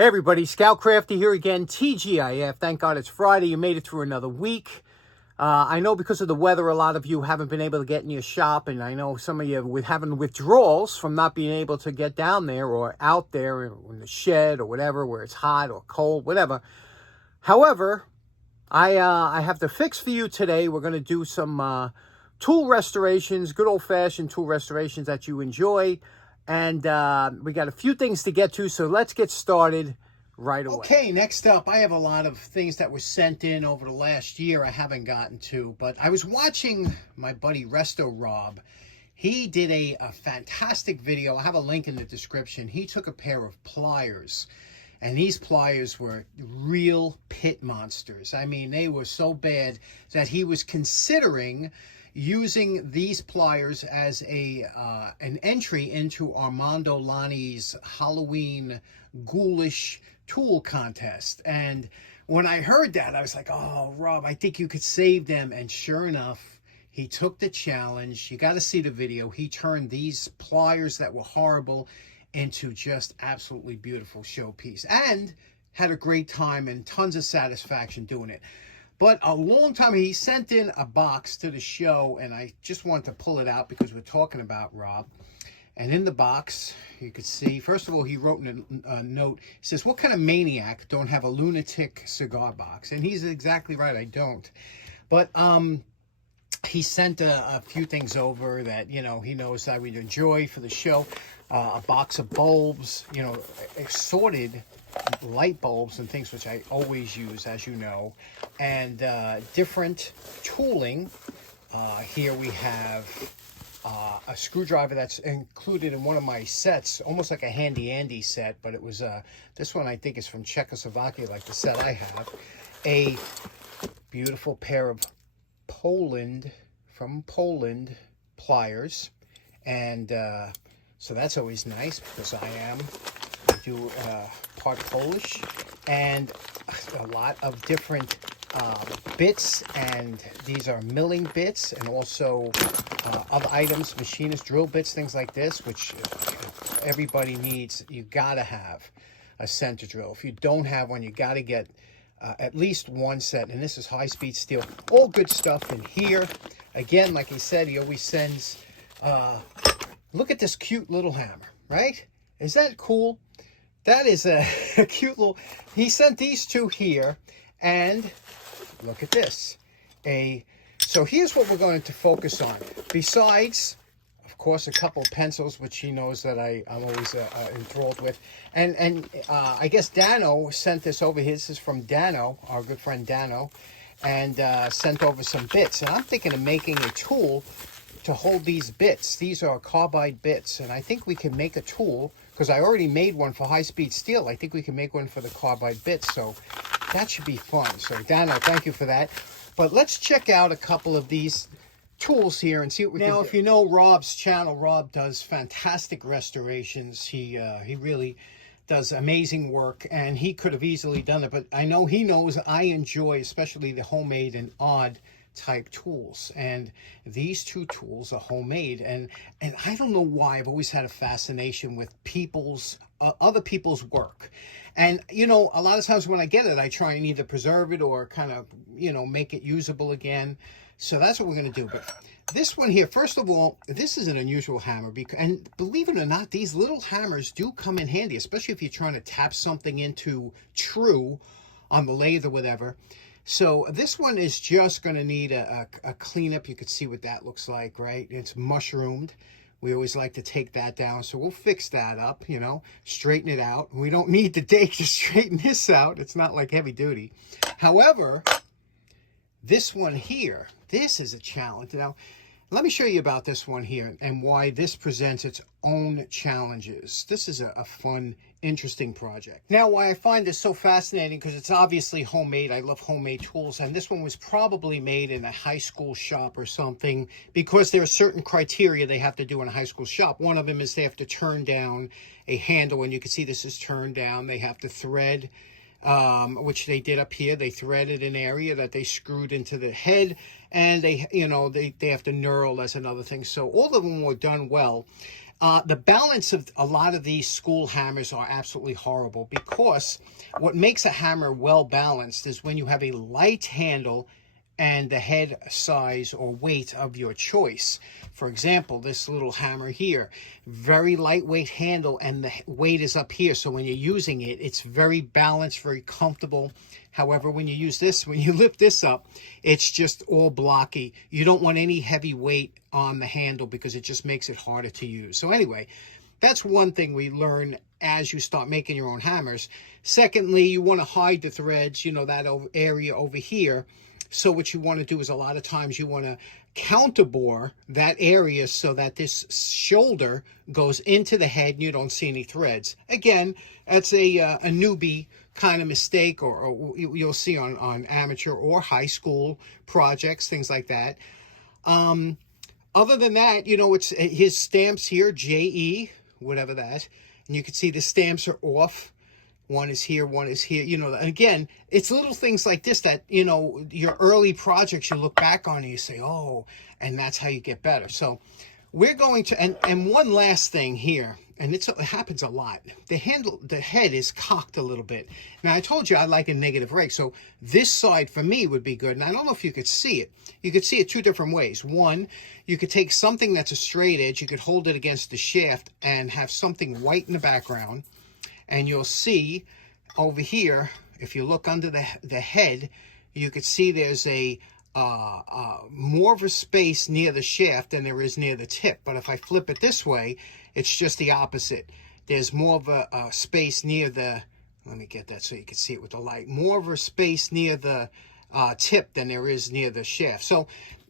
Hey everybody, Scout Crafty here again, TGIF. Thank God it's Friday. You made it through another week. I know because of the weather, a lot of you haven't been able to get in your shop, and I know some of you with having withdrawals from not being able to get down there or out there in the shed or whatever, where it's hot or cold, whatever. However, I have the fix for you today. We're going to do some tool restorations, good old-fashioned tool restorations that you enjoy. And we got a few things to get to, so let's get started right away. Okay, next up, I have a lot of things that were sent in over the last year I haven't gotten to, but I was watching my buddy Resto Rob. He did a fantastic video. I have a link in the description. He took a pair of pliers, and these pliers were real pit monsters. I mean, they were so bad that he was considering using these pliers as an entry into Armando Lani's Halloween ghoulish tool contest. And when I heard that, I was like, oh, Rob, I think you could save them. And sure enough, he took the challenge. You got to see the video. He turned these pliers that were horrible into just absolutely beautiful showpiece and had a great time and tons of satisfaction doing it. But a long time, he sent in a box to the show, and I just wanted to pull it out because we're talking about Rob. And in the box, you could see, first of all, he wrote in a note. He says, what kind of maniac don't have a lunatic cigar box? And he's exactly right, I don't. But he sent a few things over that, you know, he knows I would enjoy for the show. A box of bulbs, you know, assorted light bulbs and things, which I always use, as you know, and different tooling. Here we have a screwdriver that's included in one of my sets, almost like a Handy Andy set, but it was this one I think is from Czechoslovakia, like the set I have. A beautiful pair of Poland pliers, and so that's always nice because I do part Polish, and a lot of different bits, and these are milling bits, and also other items, machinist drill bits, things like this, which everybody needs. You gotta have a center drill. If you don't have one, you gotta get at least one set, and this is high-speed steel. All good stuff in here. Again, like he said, he always sends, look at this cute little hammer, right? Is that cool? That is a cute little, he sent these two here, and look at this. So here's what we're going to focus on. Besides, of course, a couple of pencils, which he knows that I'm always enthralled with. And I guess Dano sent this over. This is from Dano, our good friend Dano, and sent over some bits. And I'm thinking of making a tool to hold these bits. These are carbide bits, and I think we can make a tool, because I already made one for high-speed steel. I think we can make one for the carbide bits, so that should be fun. So Dano, thank you for that. But let's check out a couple of these tools here and see what we can do. Now, if you know Rob's channel, Rob does fantastic restorations. He really does amazing work, and he could have easily done it, but I know he knows I enjoy especially the homemade and odd type tools, and these two tools are homemade, and I don't know why I've always had a fascination with other people's work. And you know, a lot of times when I get it, I try and either preserve it or kind of, you know, make it usable again. So that's what we're going to do. But this one here, first of all, this is an unusual hammer, and believe it or not, these little hammers do come in handy, especially if you're trying to tap something into true on the lathe or whatever. So this one is just going to need a cleanup. You could see what that looks like, right? It's mushroomed. We always like to take that down. So we'll fix that up, you know, straighten it out. We don't need the dake to straighten this out. It's not like heavy duty. However, this one here, this is a challenge. Now, let me show you about this one here and why this presents its own challenges. This is a fun, interesting project. Now, why I find this so fascinating, because it's obviously homemade. I love homemade tools, and this one was probably made in a high school shop or something, because there are certain criteria they have to do in a high school shop. One of them is they have to turn down a handle, and you can see this is turned down. They have to thread which they did up here. They threaded an area that they screwed into the head, and they have to knurl. That's another thing. So all of them were done well. The balance of a lot of these school hammers are absolutely horrible, because what makes a hammer well balanced is when you have a light handle and the head size or weight of your choice. For example, this little hammer here, very lightweight handle, and the weight is up here. So when you're using it, it's very balanced, very comfortable. However, when you use this, when you lift this up, it's just all blocky. You don't want any heavy weight on the handle because it just makes it harder to use. So anyway, that's one thing we learn as you start making your own hammers. Secondly, you want to hide the threads, that area over here. So what you want to do is, a lot of times you want to counterbore that area so that this shoulder goes into the head and you don't see any threads. Again, that's a newbie kind of mistake, or you'll see on amateur or high school projects, things like that. Other than that, it's his stamps here, JE, whatever that. And you can see the stamps are off. One is here, one is here. Again, it's little things like this that, your early projects you look back on and you say, oh, and that's how you get better. So we're going to, and one last thing here, and it happens a lot. The head is cocked a little bit. Now, I told you I like a negative rake, so this side for me would be good. And I don't know if you could see it. You could see it two different ways. One, you could take something that's a straight edge, you could hold it against the shaft and have something white in the background. And you'll see over here, if you look under the head, you could see there's a more of a space near the shaft than there is near the tip. But if I flip it this way, it's just the opposite. There's more of a space near the, let me get that so you can see it with the light, more of a space near the tip than there is near the shaft. So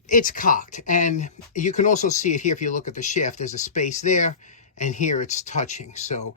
it's cocked. And you can also see it here if you look at the shaft. There's a space there, and here it's touching. So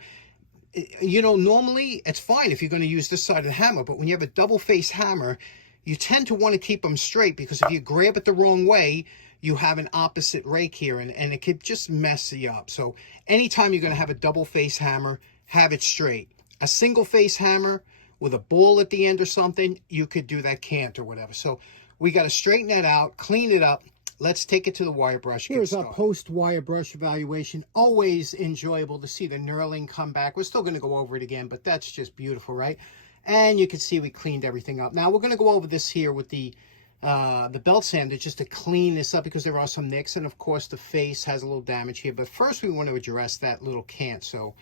normally it's fine if you're going to use this side of the hammer, but when you have a double face hammer, you tend to want to keep them straight, because if you grab it the wrong way, you have an opposite rake here, and it could just mess you up. So anytime you're going to have a double face hammer, have it straight. A single face hammer with a ball at the end or something, you could do that cant or whatever. So we got to straighten that out, clean it up. Let's take it to the wire brush. Here's our post-wire brush evaluation. Always enjoyable to see the knurling come back. We're still going to go over it again, but that's just beautiful, right? And you can see we cleaned everything up. Now we're going to go over this here with the belt sander just to clean this up, because there are some nicks, and of course the face has a little damage here. But first we want to address that little cant. So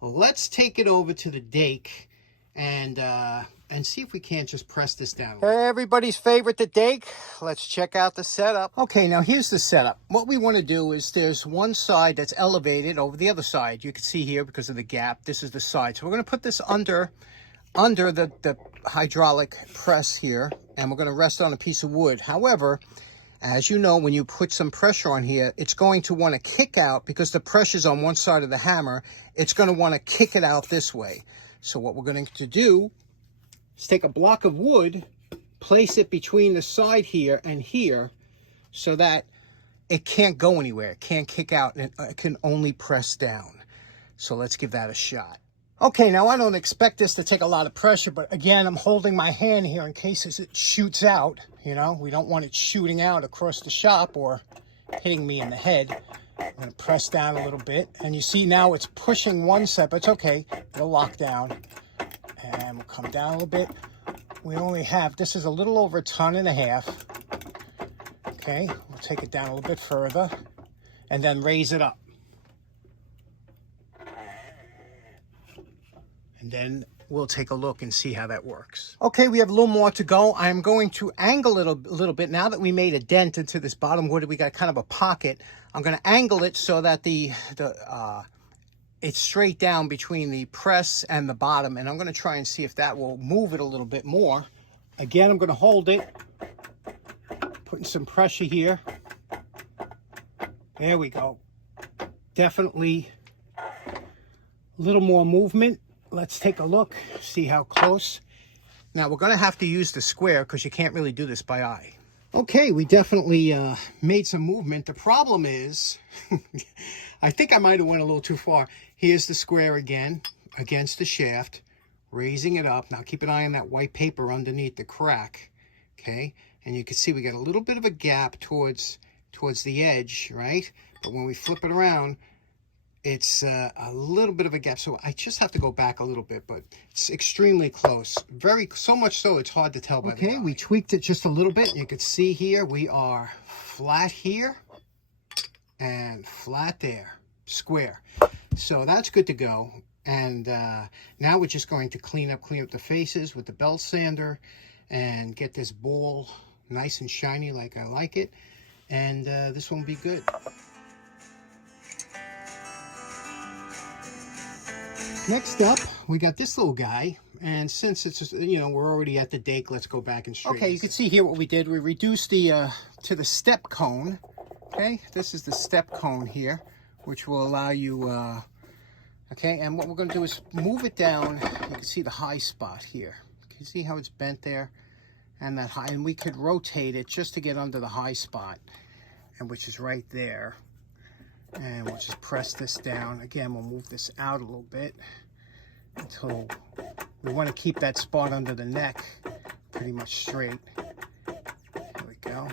let's take it over to the Dake and see if we can't just press this down. Everybody's favorite, the Dake. Let's check out the setup. Okay, now here's the setup. What we want to do is, there's one side that's elevated over the other side. You can see here because of the gap. This is the side. So we're going to put this under the hydraulic press here, and we're going to rest on a piece of wood. However, as you know, when you put some pressure on here, it's going to want to kick out, because the pressure's on one side of the hammer. It's going to want to kick it out this way. So what we're going to do is take a block of wood, place it between the side here and here, so that it can't go anywhere. It can't kick out, and it can only press down. So let's give that a shot. Okay, now I don't expect this to take a lot of pressure, but again, I'm holding my hand here in case it shoots out. We don't want it shooting out across the shop or hitting me in the head. I'm going to press down a little bit, and you see now it's pushing one side, but it's okay. It'll lock down, and we'll come down a little bit. We only have, this is a little over 1.5 tons. Okay, we'll take it down a little bit further, and then raise it up. And then we'll take a look and see how that works. Okay, we have a little more to go. I'm going to angle it a little bit. Now that we made a dent into this bottom wood, we got kind of a pocket. I'm going to angle it so that it's straight down between the press and the bottom. And I'm going to try and see if that will move it a little bit more. Again, I'm going to hold it, putting some pressure here. There we go. Definitely a little more movement. Let's take a look, see how close. Now we're going to have to use the square because you can't really do this by eye. Okay, we definitely made some movement. The problem is, I think I might have went a little too far. Here's the square again, against the shaft, raising it up. Now keep an eye on that white paper underneath the crack, okay? And you can see we got a little bit of a gap towards the edge, right? But when we flip it around, it's a little bit of a gap. So I just have to go back a little bit, but it's extremely close. So much so it's hard to tell by the eye. We tweaked it just a little bit. You can see here we are flat here and flat there, square. So that's good to go. And now we're just going to clean up the faces with the belt sander and get this ball nice and shiny like I like it. And this one will be good. Next up, we got this little guy. And since it's, you know, we're already at the dake, let's go back and straighten. Okay, you can see here what we did. We reduced the to the step cone. Okay, this is the step cone here, which will allow you, okay, and what we're going to do is move it down. You can see the high spot here. Can you see how it's bent there? And that high, and we could rotate it just to get under the high spot, and which is right there. And we'll just press this down. Again, we'll move this out a little bit until we want to keep that spot under the neck pretty much straight. There we go.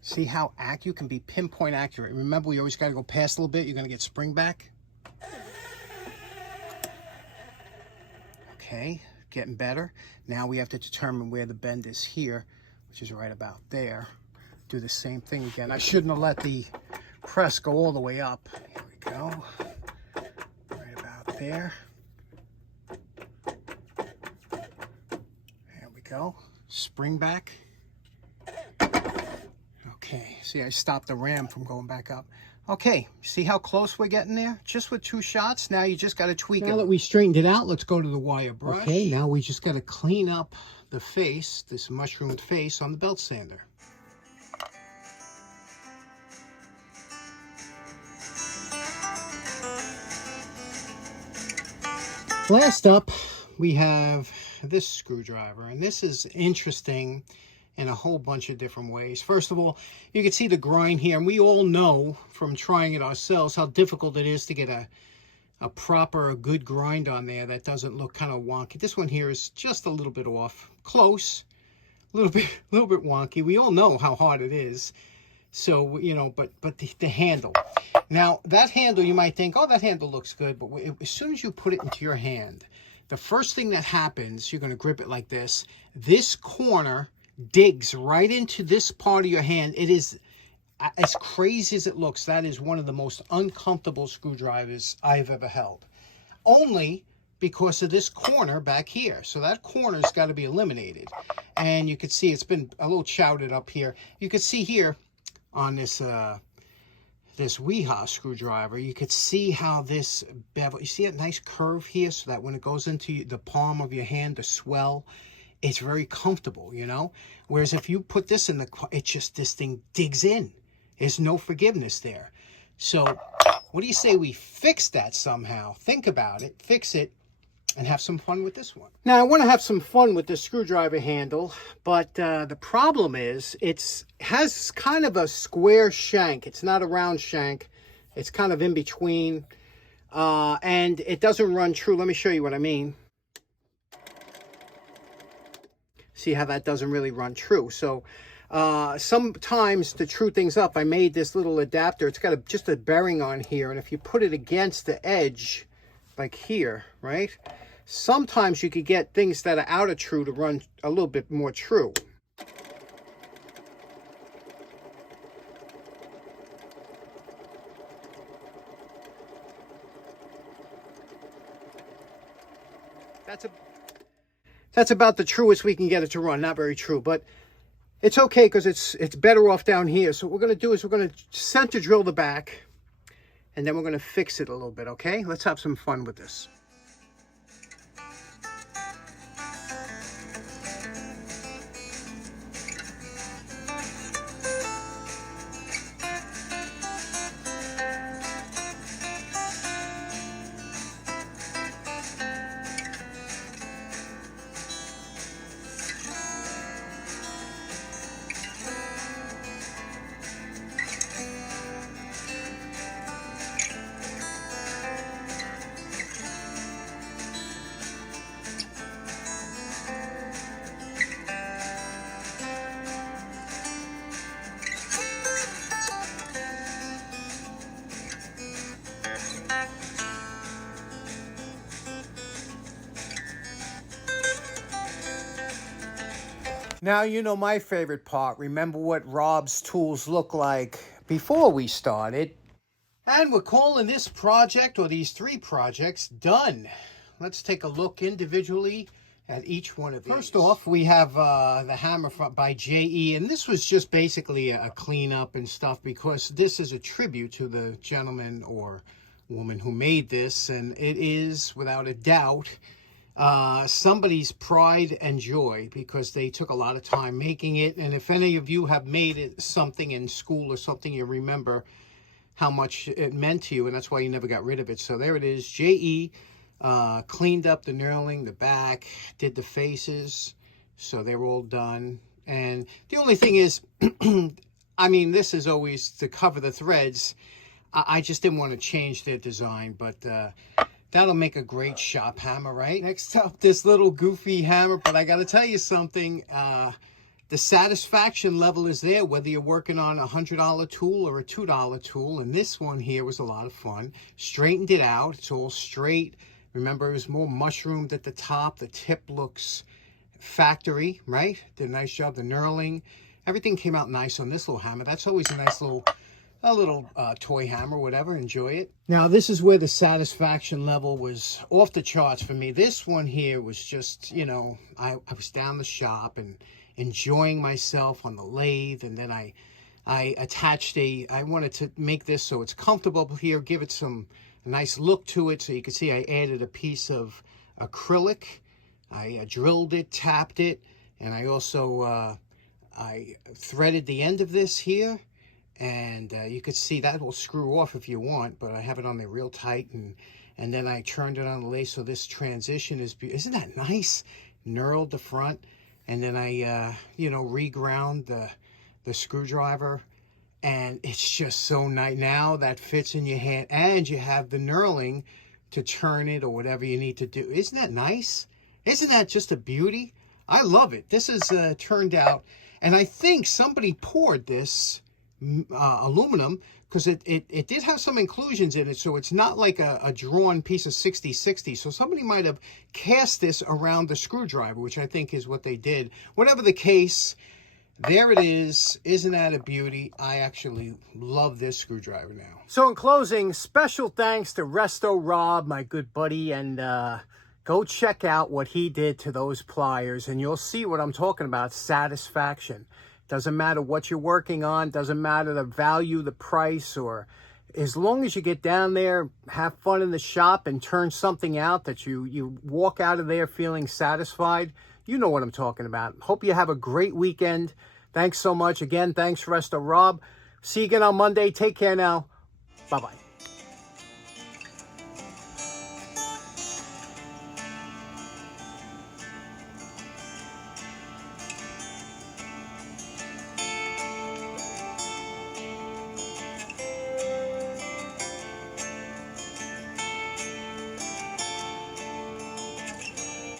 See how accurate you can be, pinpoint accurate. Remember, we always got to go past a little bit. You're going to get spring back. Okay, getting better. Now we have to determine where the bend is here, which is right about there. Do the same thing again. I shouldn't have let the press go all the way up. Here we go. Right about there. There we go. Spring back. Okay, see, I stopped the ram from going back up. Okay, see how close we're getting there? Just with 2 shots. Now you just got to tweak it. Now that we straightened it out, let's go to the wire brush. Okay, now we just got to clean up the face, this mushroomed face on the belt sander. Last up, we have this screwdriver, and this is interesting in a whole bunch of different ways. First of all, you can see the grind here, and we all know from trying it ourselves how difficult it is to get a proper, good grind on there that doesn't look kind of wonky. This one here is just a little bit off, close, a little bit wonky. We all know how hard it is. So, you know, but the handle. Now, that handle, you might think, oh, that handle looks good, but as soon as you put it into your hand, the first thing that happens, you're going to grip it like this. This corner digs right into this part of your hand. It is, as crazy as it looks, that is one of the most uncomfortable screwdrivers I've ever held. Only because of this corner back here. So that corner's got to be eliminated. And you can see it's been a little chowdered up here. You can see here on this this Wiha screwdriver, you could see how this bevel, you see that nice curve here, so that when it goes into the palm of your hand, the swell, it's very comfortable, you know? Whereas if you put this in this thing digs in. There's no forgiveness there. So what do you say we fix that somehow? Think about it, fix it, and have some fun with this one. Now, I want to have some fun with this screwdriver handle, but the problem is it has kind of a square shank. It's not a round shank. It's kind of in between, and it doesn't run true. Let me show you what I mean. See how that doesn't really run true. So sometimes to true things up, I made this little adapter. It's got just a bearing on here, and if you put it against the edge, like here, right? Sometimes you could get things that are out of true to run a little bit more true. That's about the truest we can get it to run. Not very true, but it's okay because it's better off down here. So what we're going to do is we're going to center drill the back, and then we're going to fix it a little bit, okay? Let's have some fun with this. Now, you know my favorite part. Remember what Rob's tools look like before we started. And we're calling this project, or these 3 projects, done. Let's take a look individually at each one of these. First off, we have the hammer by JE, and this was just basically a cleanup and stuff, because this is a tribute to the gentleman or woman who made this, and it is, without a doubt, somebody's pride and joy, because they took a lot of time making it. And if any of you have made it something in school or something, you remember how much it meant to you, and that's why you never got rid of it. So there it is, JE. Cleaned up the knurling, the back, did the faces, so they're all done. And the only thing is, I mean, this is always to cover the threads. I just didn't want to change their design, but that'll make a great shop hammer, right? Next up, this little goofy hammer, but I got to tell you something. The satisfaction level is there, whether you're working on a $100 tool or a $2 tool. And this one here was a lot of fun. Straightened it out. It's all straight. Remember, it was more mushroomed at the top. The tip looks factory, right? Did a nice job. The knurling. Everything came out nice on this little hammer. That's always a nice little toy hammer, whatever. Enjoy it. Now, this is where the satisfaction level was off the charts for me. This one here was just, you know, I was down the shop and enjoying myself on the lathe, and then I attached I wanted to make this so it's comfortable here, give it a nice look to it. So you can see I added a piece of acrylic. I drilled it, tapped it, and I also I threaded the end of this here, and you could see that will screw off if you want, but I have it on there real tight, and then I turned it on the lathe, so this transition isn't that nice? Knurled the front. And then I, you know, reground the screwdriver, and it's just so nice. Now that fits in your hand, and you have the knurling to turn it or whatever you need to do. Isn't that nice? Isn't that just a beauty? I love it. This is turned out, and I think somebody poured this aluminum, because it did have some inclusions in it, so it's not like a drawn piece of 60/60. So somebody might have cast this around the screwdriver, which I think is what they did. Whatever the case, there it is. Isn't that a beauty? I actually love this screwdriver now. So in closing, special thanks to Resto Rob, my good buddy, and go check out what he did to those pliers, and you'll see what I'm talking about, satisfaction. Doesn't matter what you're working on, doesn't matter the value, the price, or as long as you get down there, have fun in the shop, and turn something out that you walk out of there feeling satisfied, you know what I'm talking about. Hope you have a great weekend. Thanks so much. Again, thanks, Resto Rob. See you again on Monday. Take care now. Bye-bye.